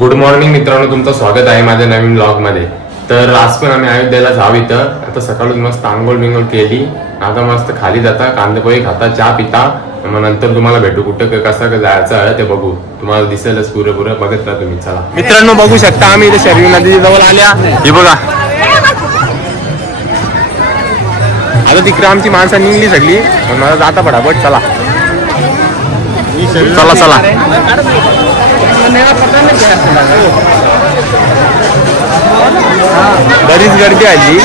Good morning मित्रांनो, तुमचं स्वागत आहे माझ्या नवीन ब्लॉग मध्ये। तर आज पण आम्ही अयोध्येला जाऊ इथं। आता सकाळून मस्त आंघोळ बिंघोळ केली, आता मस्त खाली जाता, कांदे पोहे खाता, चहा पिता, मग नंतर तुम्हाला भेटू कुठं कसं जायचं ते बघू, तुम्हाला दिसेलच पुरे बघत राहा तुम्ही। चला मित्रांनो, बघू शकता आम्ही इथे शरयू नदी जवळ आल्या, हे बघा। आता तिकडे आमची माणसं निघली सगळी, मला जाता पटापट। चला चला चला, बरीच गर्दी आली,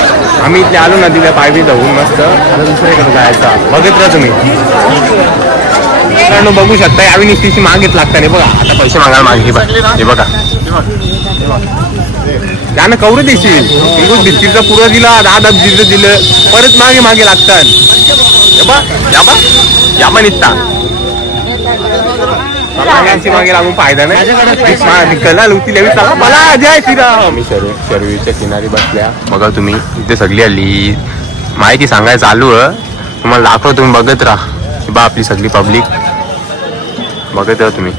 आम्ही इथे आलो नदीला पायवी जाऊन मस्त। आता दुसरीकडे जायचं, बघत राहा तुम्ही। मित्रांनो बघू शकता, यावी निश्चितची मागेच लागताना बघा, आता पैसे मागायला मागे हे बघा, त्यानं कवरे देशील भित्तीचा पुरं दिला, 10 दिलं, परत मागे लागतात। याबा निघता मागे लागून फायदा नाही, कला लुकती मला जय श्रीराम। मी शरयूच्या किनारी बसल्या, बघा तुम्ही, इथे सगळी आली माहिती सांगायचं चालू आहे, तुम्हाला दाखव, तुम्ही बघत राहा। बा आपली सगळी पब्लिक बघत राहा तुम्ही।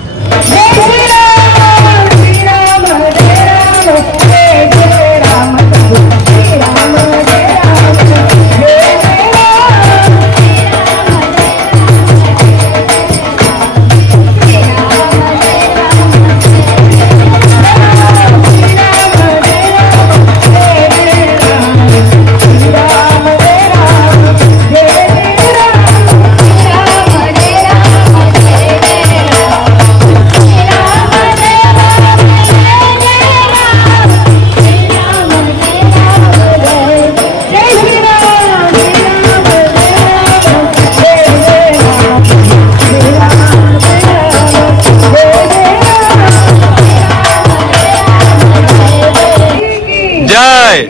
जय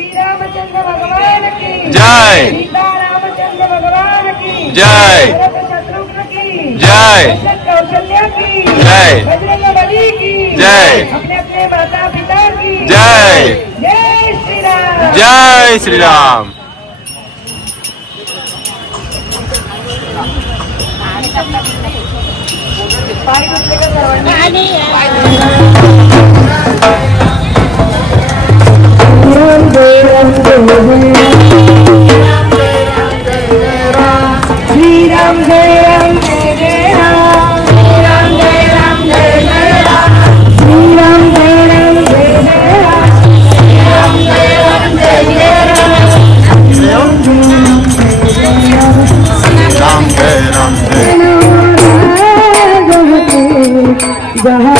जय जय जय जय जय श्रीराम। जहाँ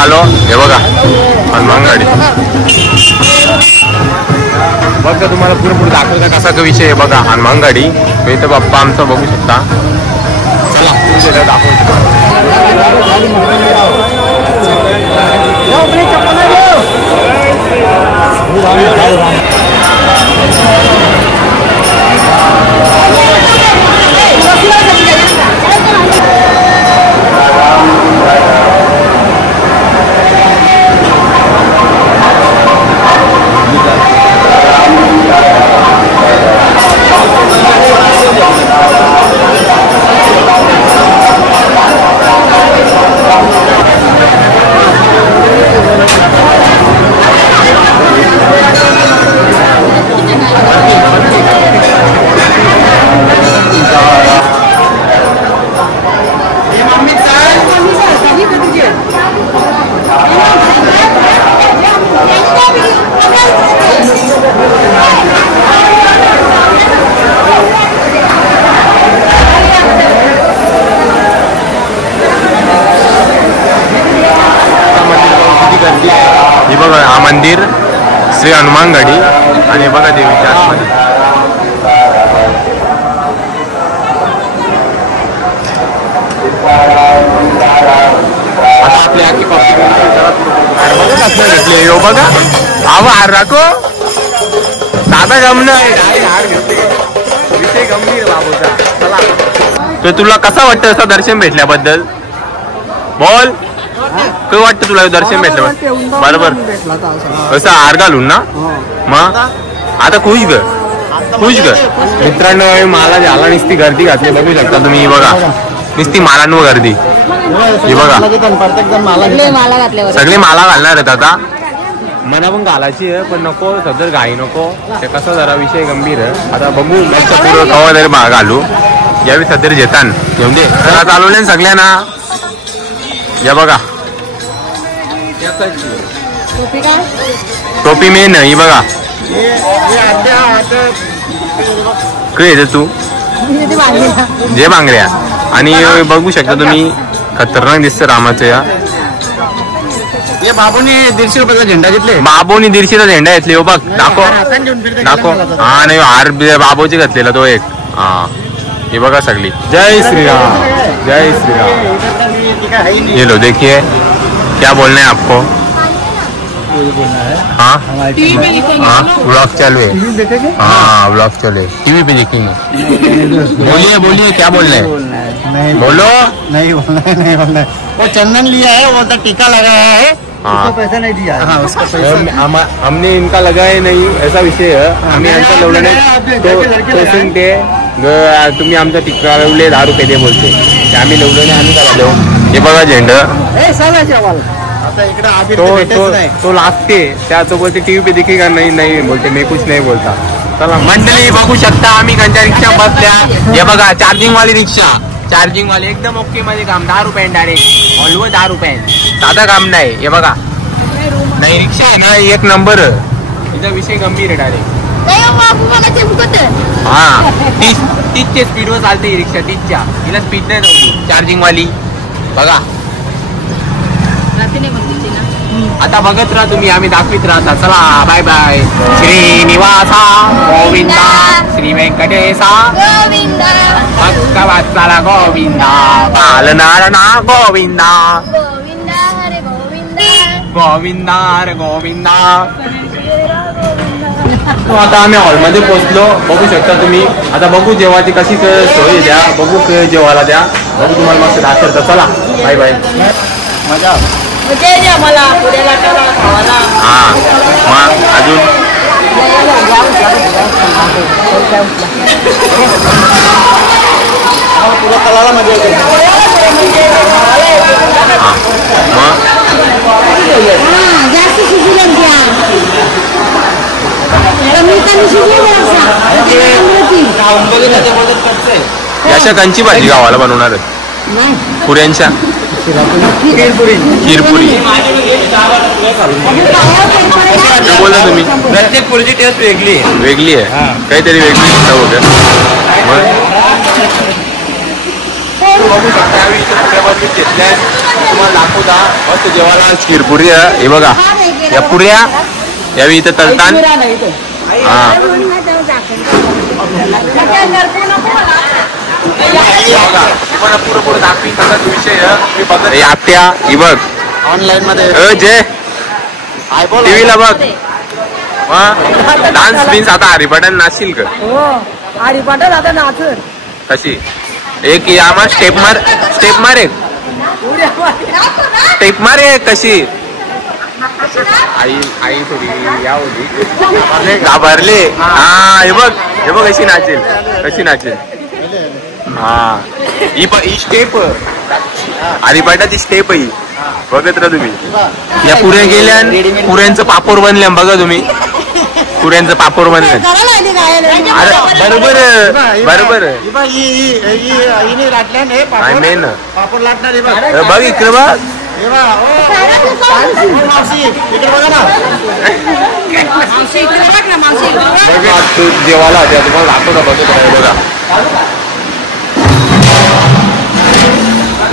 आलो. हे बघा हनुमान गाडी बघा, तुम्हाला पुढे दाखवता कसा का विषय आहे बघा. हनुमान गाडी मी तर बाप्पा आमचा बघू शकता. चला दाखवतो. हे बघा हा मंदिर श्री हनुमान गडी आणि बघा देवीच्या आतमध्ये. आता आपली आखी घेतली हो बघा. हा हार राखो दादा गमन विषय गंभीर बाबूचा. चला तर तुला कसा वाटतं असं दर्शन भेटल्याबद्दल बोल. काय वाटतं तुला दर्शन भेटलं बरोबर असं हार घालून ना. मग आता खुश ग मित्रांनो. मला झाला नुसती गर्दी घातली बघू शकता तुम्ही. बघा नुसती मालांवर गर्दी. हे बघा सगळे माला घालणार आहेत. आता मला पण घालायची आहे पण नको सदर घाई नको. ते कसं जरा विषय गंभीर आहे. आता बघू मस्त पूर्ण कवा तरी घालू यावेळी सदर जेतान घेऊन दे. चला चालवले सगळ्यांना. या बघा टोपी मेन ही बघा. काय येते तू जे बांगड्या आणि बघू शकता तुम्ही खतरनाक दिसतं रामाचं. या बाबूने 150 रुपयाचा झेंडा घेतले. बाबूने 150चा झेंडा घेतले. हो बघ दाखव. हा नाही हार बाबूची घातलेला तो एक. हा हे बघा सगळी. जय श्रीराम जय श्रीराम. ये लो देखिए क्या बोलना है आपको. हाँ हाँ व्लॉग चालू है. हाँ व्लॉग चले टीवी पे देखेंगे. बोलिए बोलिए क्या बोलना है. बोलो. नहीं बोलना है. वो चंदन लिया है वो तो टीका लगाया है. हाँ पैसा नहीं दिया है. हाँ उसका पैसा हमने इनका लगाया नहीं ऐसा विषय है. आम्ही यांचा लावला नाही तो तुम्ही आमचा टीका लावले 10 रुपये दे बोलते. आम्ही लावलं नाही आम्ही का लावलो. हे बघा झेंडा तो लागते त्याचं बोलते टीव्ही पे दिखेगा नाही नाही बोलते मी कुछ नाही बोलता. चला मंडळी बघू शकता आम्ही कंच्या रिक्षा बसल्या. हे बघा चार्जिंग वाली रिक्षा. चार्जिंग वाले एकदम ओके मध्ये काम. 10 रुपये डायरेक्ट ऑलवे 10 रुपये. साधा काम नाही. हे बघा नाही रिक्षा आहे ना एक नंबर. तिचा विषय गंभीर आहे डायरेक्ट. हा 30च्या स्पीडवर चालते ही रिक्षा. 30च्या तिला स्पीड नाही नव्हती चार्जिंग वाली. बघा आता बघत राहा तुम्ही. आम्ही दाखवित राहता. चला बाय बाय. श्रीनिवासा गोविंदा श्री व्यंकटेशा भक्तवत्सला गोविंदा बालनारायणा गोविंदा गोविंदा रे गोविंदा. आता आम्ही हॉलमध्ये पोहोचलो बघू शकता तुम्ही. आता बघू जेवाची कशी सोय द्या. बघू जेवायला द्या. बघू तुम्हाला मस्त दाखवतं. चला बाय बाय. मजा मला हा मग अजून याच्या कंची भाजी गावाला बनवणार आहे. पुऱ्यांच्या खीरपुरी बोलता तुम्ही. प्रत्येक पुरीची टेस्ट वेगळी आहे. काहीतरी वेगळी चव होते. बघू शकता बनवीत घेतल्या तुम्हाला दाखवता मस्त जेवायला खीरपुरी हे बघा या पुऱ्या यावी इथं तळतान हा पुरं दाखवी विषय मी बघत आत्या ही बघ ऑनलाईन मध्ये जे टीव्हीला बघ डान्स बिन्स आता हरिपाटन नाचशील का हरिपाटन आता नाचत कशी एक आम्हा स्टेप मार एक स्टेप मार एक कशी आई थोडी या होती घाबरले हा हे बघ कशी नाचेल हा ही स्टेप हरिपाटाची स्टेप ही बघत राहा तुम्ही या पुऱ्या गेल्या पुऱ्यांचं पापड बनल्या बघा तुम्ही पुऱ्यांचं पापड बनलं अरे बरोबर मेन बघ इकडे बघ जेवायला तुम्हाला दाखवता बघत बघा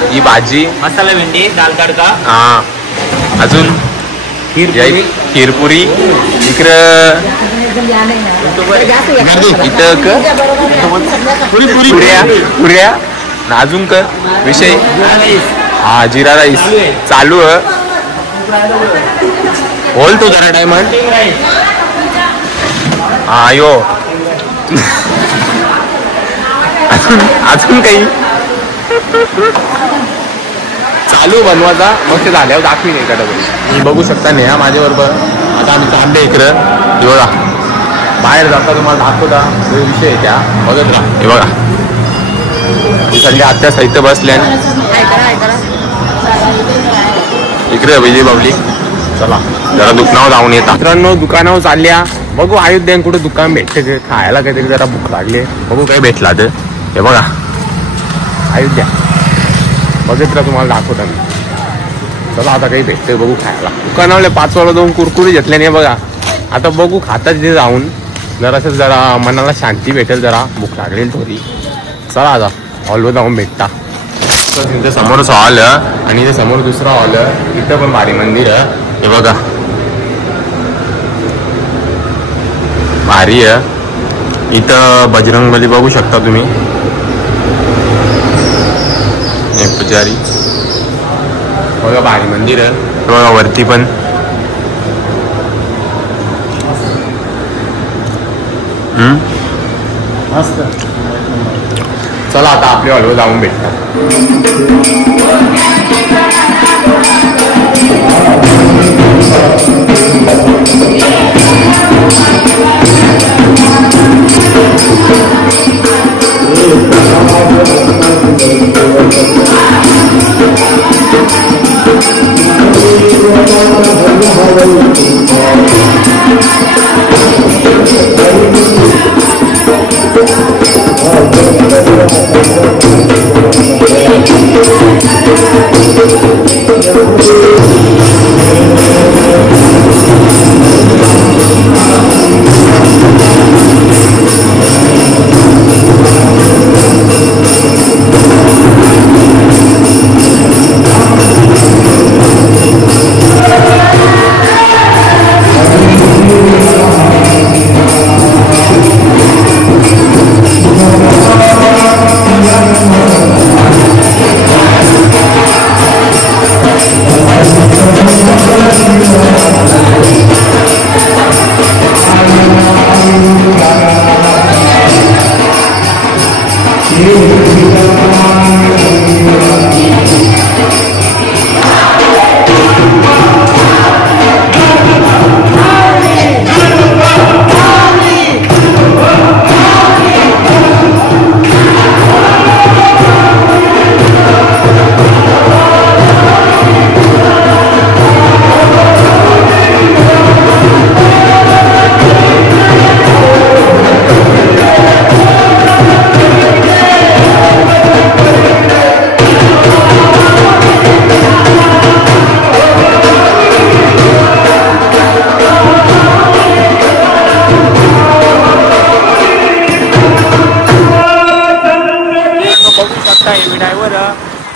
ही भाजी मसाला भेंडी दाल तडका हा अजून खीरपुरी इकडं इथं पुऱ्या अजून का विषय हा जिरा राईस चालू आहे बोल तो जरा टायमान हा यो अजून काही चालू बनवायचा मग ते झाल्यावर दाखवी नाही का मी बघू शकता नाही हा माझ्याबरोबर आता आम्ही चालले इकडं हे बघा बाहेर जाता तुम्हाला दाखवता विषय आहे त्या बघत राहा हे बघा सगळे आत्या साहित्य बसल्या इकडे विजय बावली चला जरा दुकानावर जाऊन येतात मित्रांनो दुकानावर चालल्या बघू अयोध्यान कुठे दुकान भेटते खायला काहीतरी जरा भूक लागली बघू काय भेटला तर हे बघा अयोध्या बघित राहा तुम्हाला दाखवता मी चला आता काही भेटतंय बघू खायला दुकानावले 5 वाला 2 कुरकुरी घेतले नाही बघा आता बघू खाता तिथे जाऊन जरा मनाला शांती भेटेल जरा भूक लागेल थोडी चला आता हॉलवर जाऊन भेटता तिथे समोरच हॉल आणि इथे समोर दुसरा हॉल इथं पण भारी मंदिर आहे हे बघा भारी आहे इथं बजरंगबली बघू शकता तुम्ही पुजारी बघा भारी मंदिर आहे बघा वरती पण चला आता आपल्या हॉलवर जाऊन भेटतात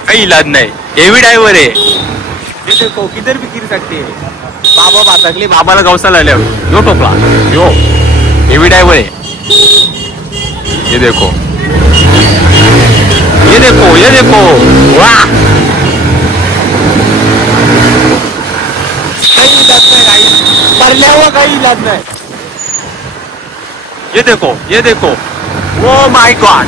काही इलाज नाही. हेवी ड्रायव्हर आहे. ये देखो किधर भी गिर सकते है. बाबा बातकले बाबाला गवसाला आल्या यो टोपला यो हेवी ड्रायव्हर आहे. ये देखो ये देखो ये देखो वाह. काही इलाज नाही काही पडल्यावर काही इलाज नाही. ये देखो ओ माय गॉड.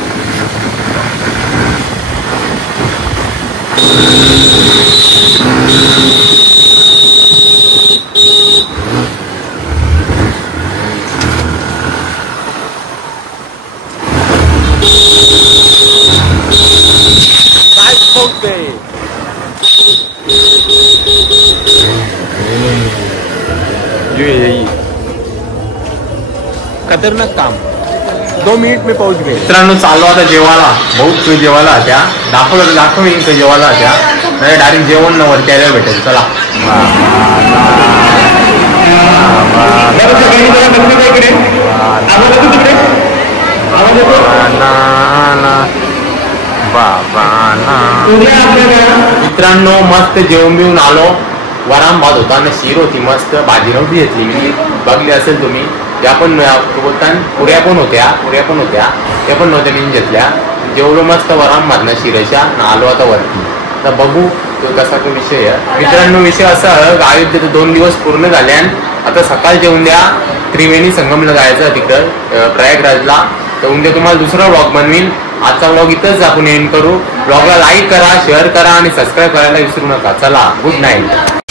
काय बोलते खतरनाक काम. 2 मिनिट में पहुंच गए. मित्रांनो चाललो आता जेवायला. बहुत जेवायला त्या दाखवून इथं जेवायला त्या नाही डायरेक्ट जेवण न वरती आल्यावर भेटेल. चला मित्रांनो मस्त जेवण बिवून आलो. वराम भात होता आणि शीर होती मस्त. भाजी नव्हती घेतली मी. बघली असेल तुम्ही. त्या पण बोलताना पुऱ्या पण होत्या त्या पण नव्हत्या मी घेतल्या. जेवढं मस्त वराम भात ना शिरेच्या आलो आता वरती. आता बघू तो कसा तो विषय आहे. मित्रांनो विषय असा अयोध्येचे 2 दिवस पूर्ण झाले आणि आता सकाळ जेवून द्या त्रिवेणी संगमला जायचं तिकडं प्रयागराजला. तर उद्या तुम्हाला दुसरा व्लॉग बनवीन. आजचा व्लॉग इथंच आपण एंड करू. व्लॉगला लाईक करा शेअर करा आणि सबस्क्राईब करायला विसरू नका. चला गुड नाईट.